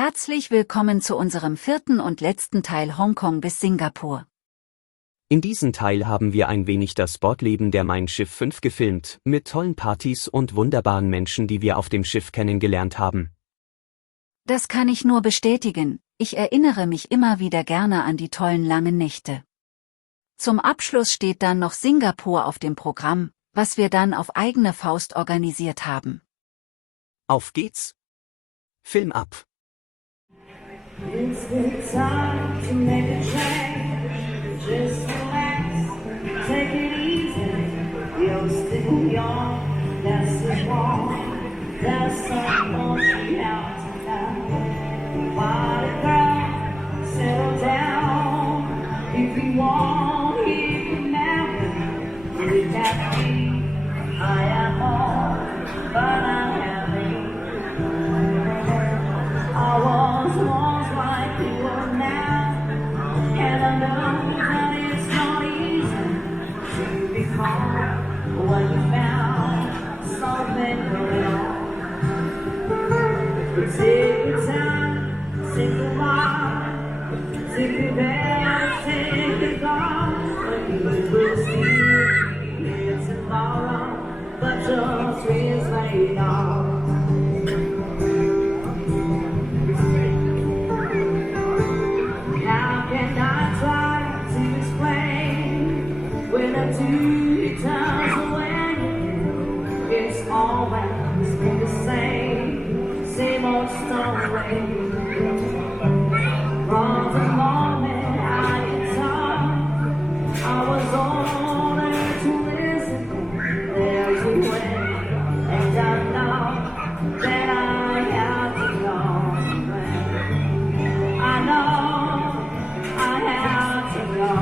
Herzlich willkommen zu unserem vierten und letzten Teil Hongkong bis Singapur. In diesem Teil haben wir ein wenig das Bordleben der Schiff 5 gefilmt, mit tollen Partys und wunderbaren Menschen, die wir auf dem Schiff kennengelernt haben. Das kann ich nur bestätigen, ich erinnere mich immer wieder gerne an die tollen langen Nächte. Zum Abschluss steht dann noch Singapur auf dem Programm, was wir dann auf eigene Faust organisiert haben. Auf geht's! Film ab! It's the time to make a change. Just relax, take it easy. You're still young, that's the wrong. That's someone you have to know. Body girl, settle down. If you want, you can never. We got me, I am home, but I'm happy. I was once like you are now, and I know that it's not easy to be calm when you found something going on. Take your time, take your mind, take your best, take your gone. When you will see here tomorrow, but just please lay down. It turns away. It's always been the same old story. From the moment I get tired, I was ordered to listen. There's a way, and I know that I have to go. I know I have to go.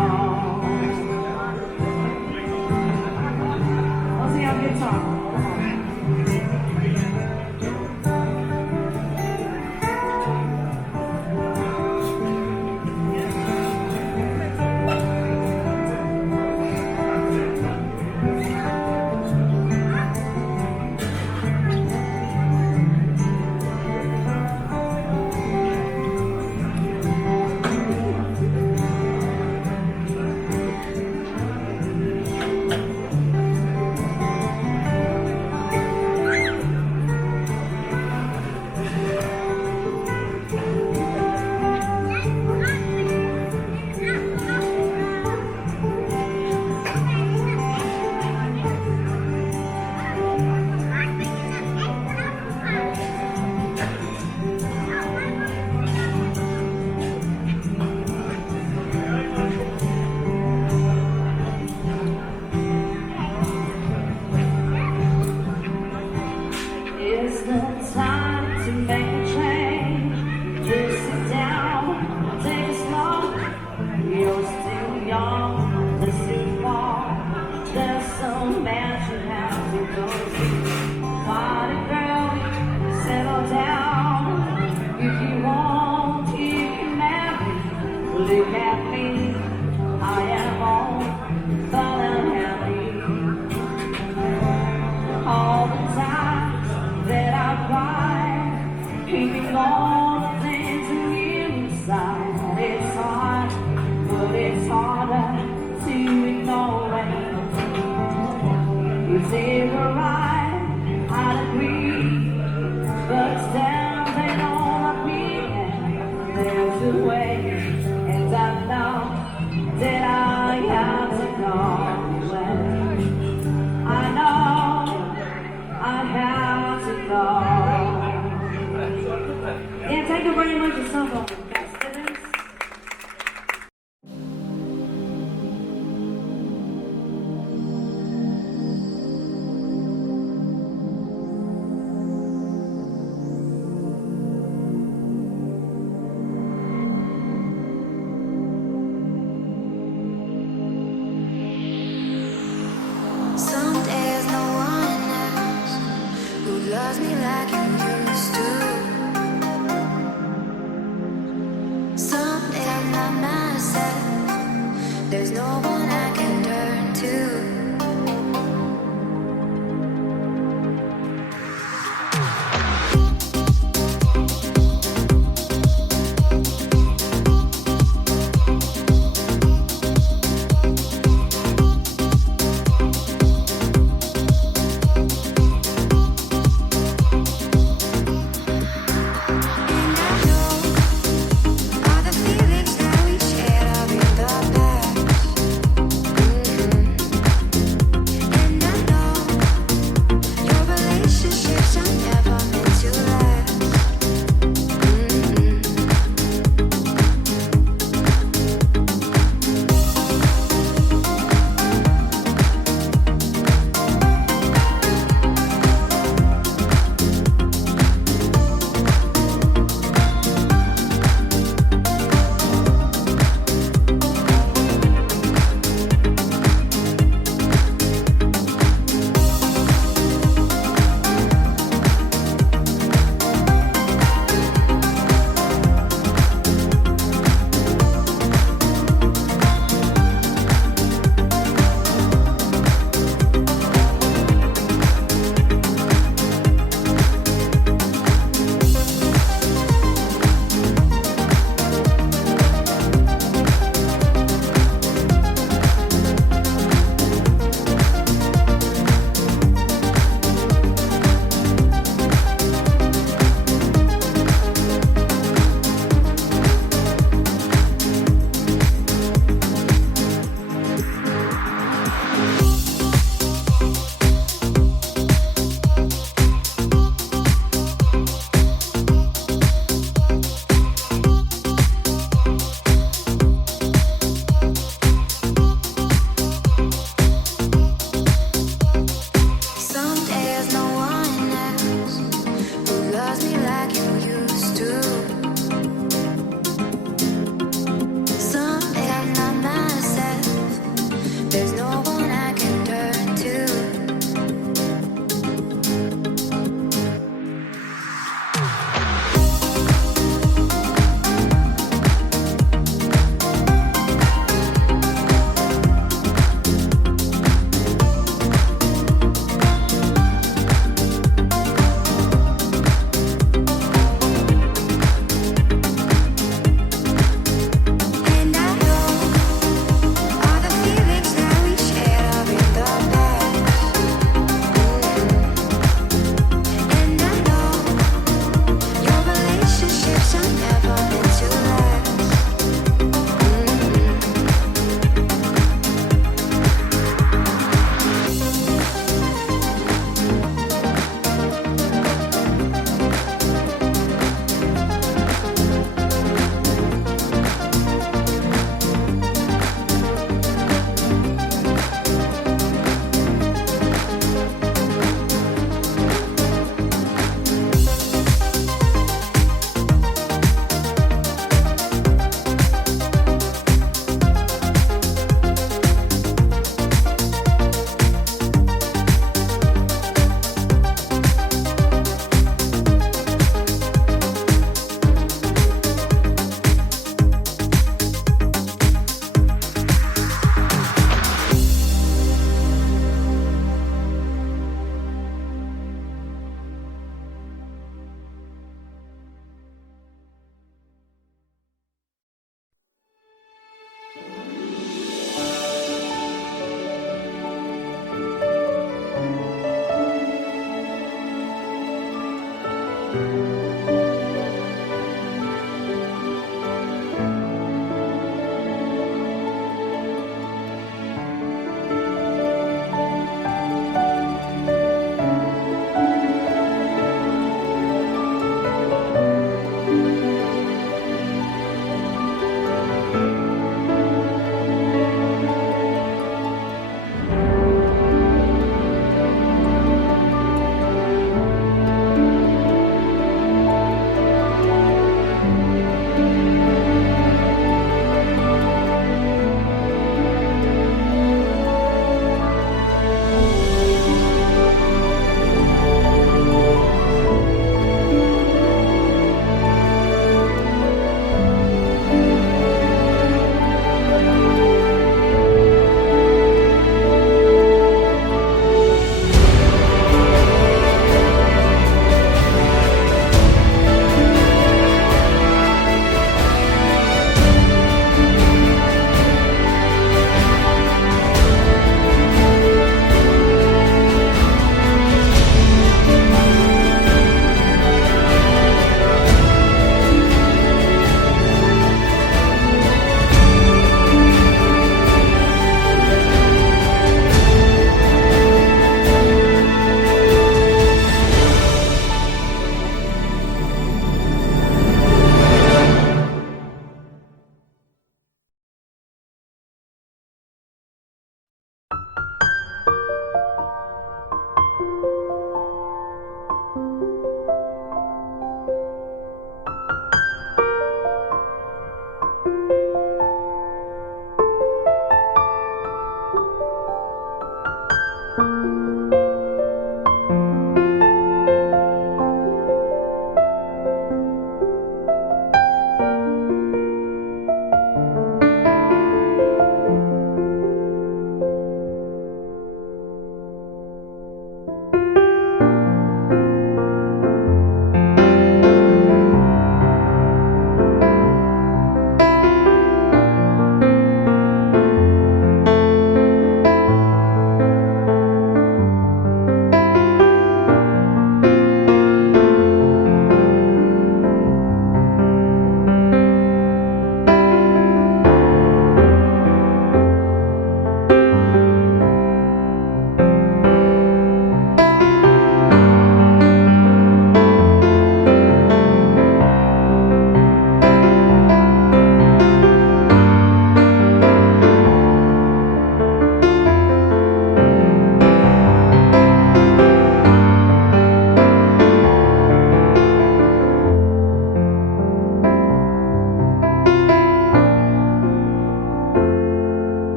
Look at me.